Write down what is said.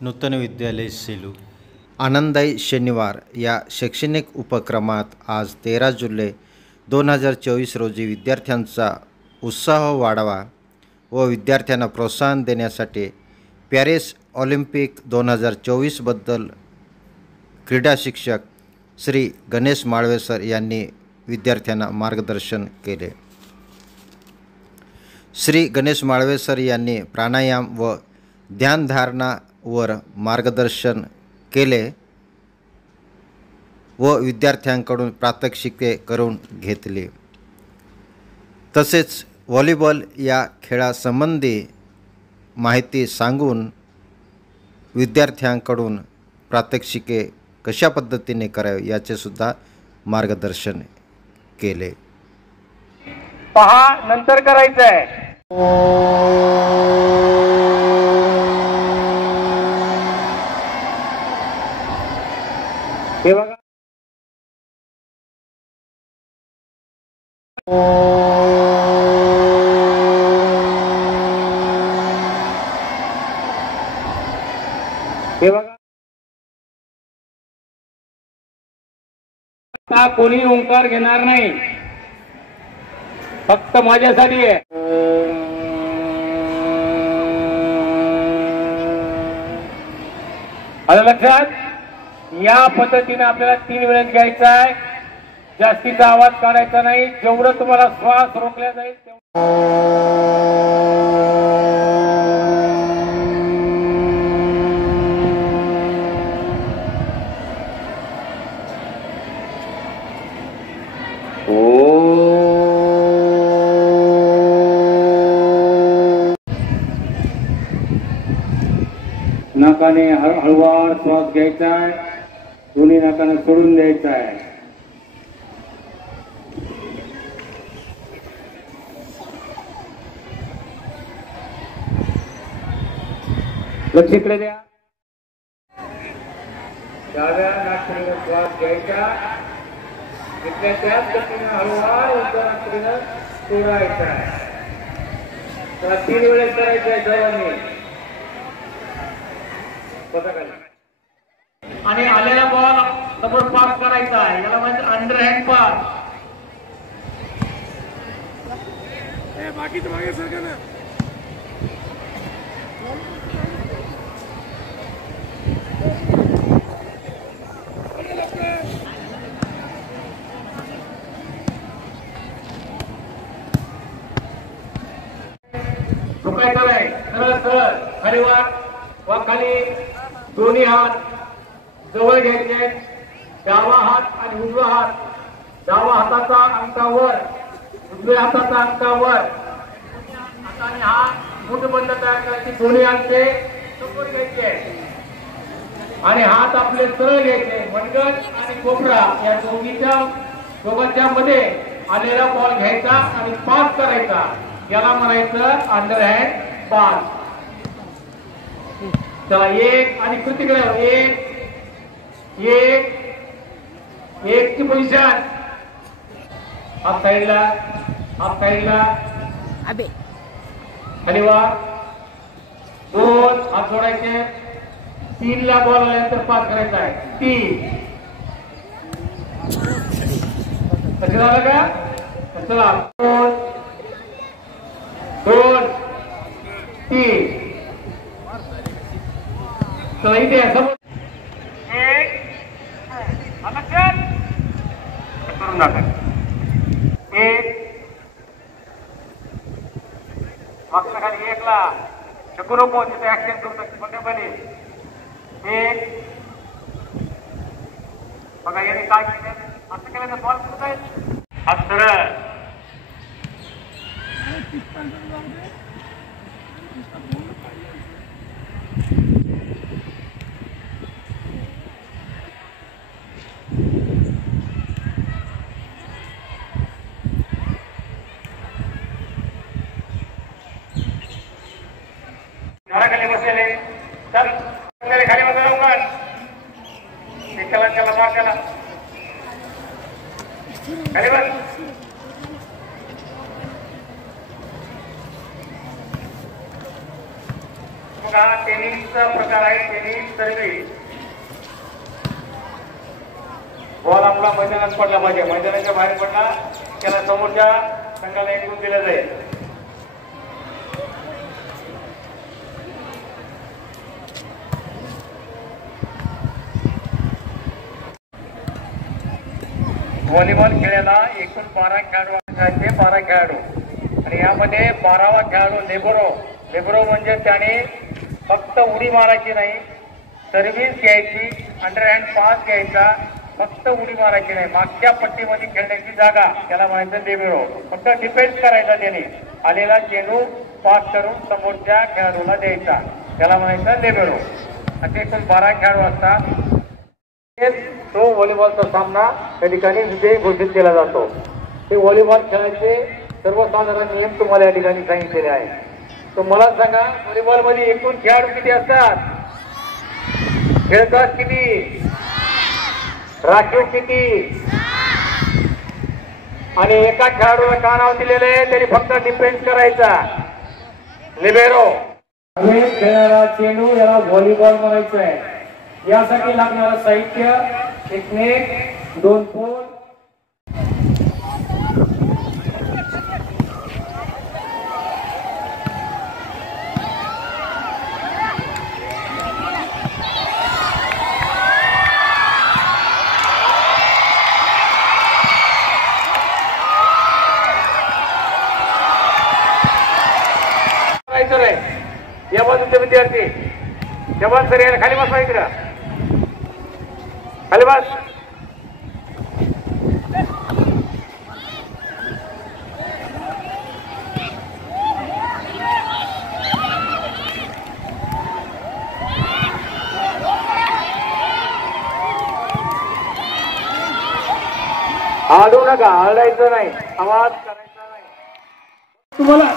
नूतन विद्यालय सेलू आनंददायी शनिवार या शैक्षणिक उपक्रमात आज 13 जुलै 2024 रोजी विद्यार्थ्यांचा उत्साह वाढावा व विद्यार्थ्यांना प्रोत्साहन देण्यासाठी पॅरिस ऑलिम्पिक 2024 बद्दल क्रीडा शिक्षक श्री गणेश माळवे सर यांनी विद्यार्थ्यांना मार्गदर्शन केले। श्री गणेश माळवे सर यांनी प्राणायाम व ध्यानधारणावर मार्गदर्शन केले व विद्यार्थ्यांकडून प्रात्यक्षिके करून घेतली। तसेच व्हॉलीबॉल या खेळासंबंधी माहिती सांगून विद्यार्थ्यांकडून प्रात्यक्षिके कशा पद्धतीने करावे याचे सुद्धा मार्गदर्शन केले। पहा नंतर करायचं आहे। हे बघा हे बघा आता कोणी ओंकार घेणार नाही, फक्त माझ्यासाठी आहे। आलं लक्षात? या पद्धतीने आपल्याला 3 वेळेस घ्यायचा आहे। जास्तीचा आवाज काढायचा नाही, जेवढं तुम्हाला श्वास रोखला जाईल नाकाने हळूवार श्वास घ्यायचा आहे, दोन्ही नाकाने सोडून द्यायचा आहे। लक्ष इकडे द्या। डाव्या नाकाने श्वास घ्यायचा, तिथल्या त्याच गतीने हळूवार उजव्या नाकाने सोडायचा आहे। त्याला 3 वेळेस करायचं आहे सर्वांनी। आणि आलेला बॉल समोर पास करायचा आहे, याला म्हणजे अंडरहँड पास। बाकी तर मागे सरका ना। झुकायचं नाही, सरळ सरळ खाली वा खाली। दोन्ही हात जवळ घ्यायचे, डावा हात आणि उजवा हात, डावा हाताचा अंगठावर, उजव्या हाताचा अंगठावर, हाताने हात मुठबंद तयार करायचे, दोन्ही अंगठे समोर घ्यायचे आणि हात आपले सरळ घ्यायचे। मनगट आणि कोपरा या दोघांच्या मध्ये आलेला बॉल घ्यायचा आणि पास करायचा, याला म्हणायचं अंडरहँड पास। चला एक आणि कृतीकडे एक ची पोझिशन, हात साईडला, हात साईडला, खाली वा, 2 हात जोडायचे, 3 ला बॉल आल्यानंतर पास करायचा आहे। 3 कसं झालं का? चला 2 3 चला इथे समोर करून टाका। 1 मागच्या खाली 1 ला शकू नको, तिथे ऍक्शन करू शकतो मोठेपणे। 1 बघा याने काय केलं, असं केलं तर बॉल कुठं जाईल? हात सरळ, खाली बसलेले चल खाली बसा लवकर। चला मार त्याला, खाली बस। बघा टेनिसचा प्रकार आहे, टेनिस सर्व्हिस. बॉल आपला मैदानात पडला पाहिजे, मैदानाच्या बाहेर पडला त्याला समोरच्या संघाला एक गुण दिला जाईल. व्हॉलीबॉल खेळायला एकूण 12 खेळाडू असायचे, 12 खेळाडू. आणि यामध्ये 12वा खेळाडू लेबरो म्हणजे त्याने फक्त उडी मारायची नाही, सर्व्हिस घ्यायची, अंडरहँड पास घ्यायचा, फक्त उडी मारायची नाही. मागच्या पट्टीमध्ये खेळण्याची जागा त्याला म्हणायचं लेबरो. फक्त डिफेन्स करायचा, त्याने आलेला चेंडू पास करून समोरच्या खेळाडूला द्यायचा, त्याला म्हणायचं लेबरो. असे एकूण 12 खेळाडू असतात. तो व्हॉलीबॉलचा सामना त्या ठिकाणी विजयी घोषित केला जातो. ते व्हॉलीबॉल खेळायचे सर्वसाधारण नियम तुम्हाला या ठिकाणी सांगितलेले आहे. तर मला सांगा, व्हॉलीबॉल मध्ये एकूण खेळाडू किती असतात, खेळतात किती, राखीव किती, आणि एका खेळाडूला का नाव दिलेलं आहे, तरी फक्त डिफेन्स करायचा, लिबेरो. खेळणारा चेंडू याला व्हॉलीबॉल म्हणायचं आहे. यासाठी लागणारं साहित्य, एक नेट, 2 पोल, या बाजूचे विद्यार्थी जवान सर याला खाली बसवा, इकडं खाली बस. आडू नका, आरडायचं नाही, आवाज करायचा नाही. तुम्हाला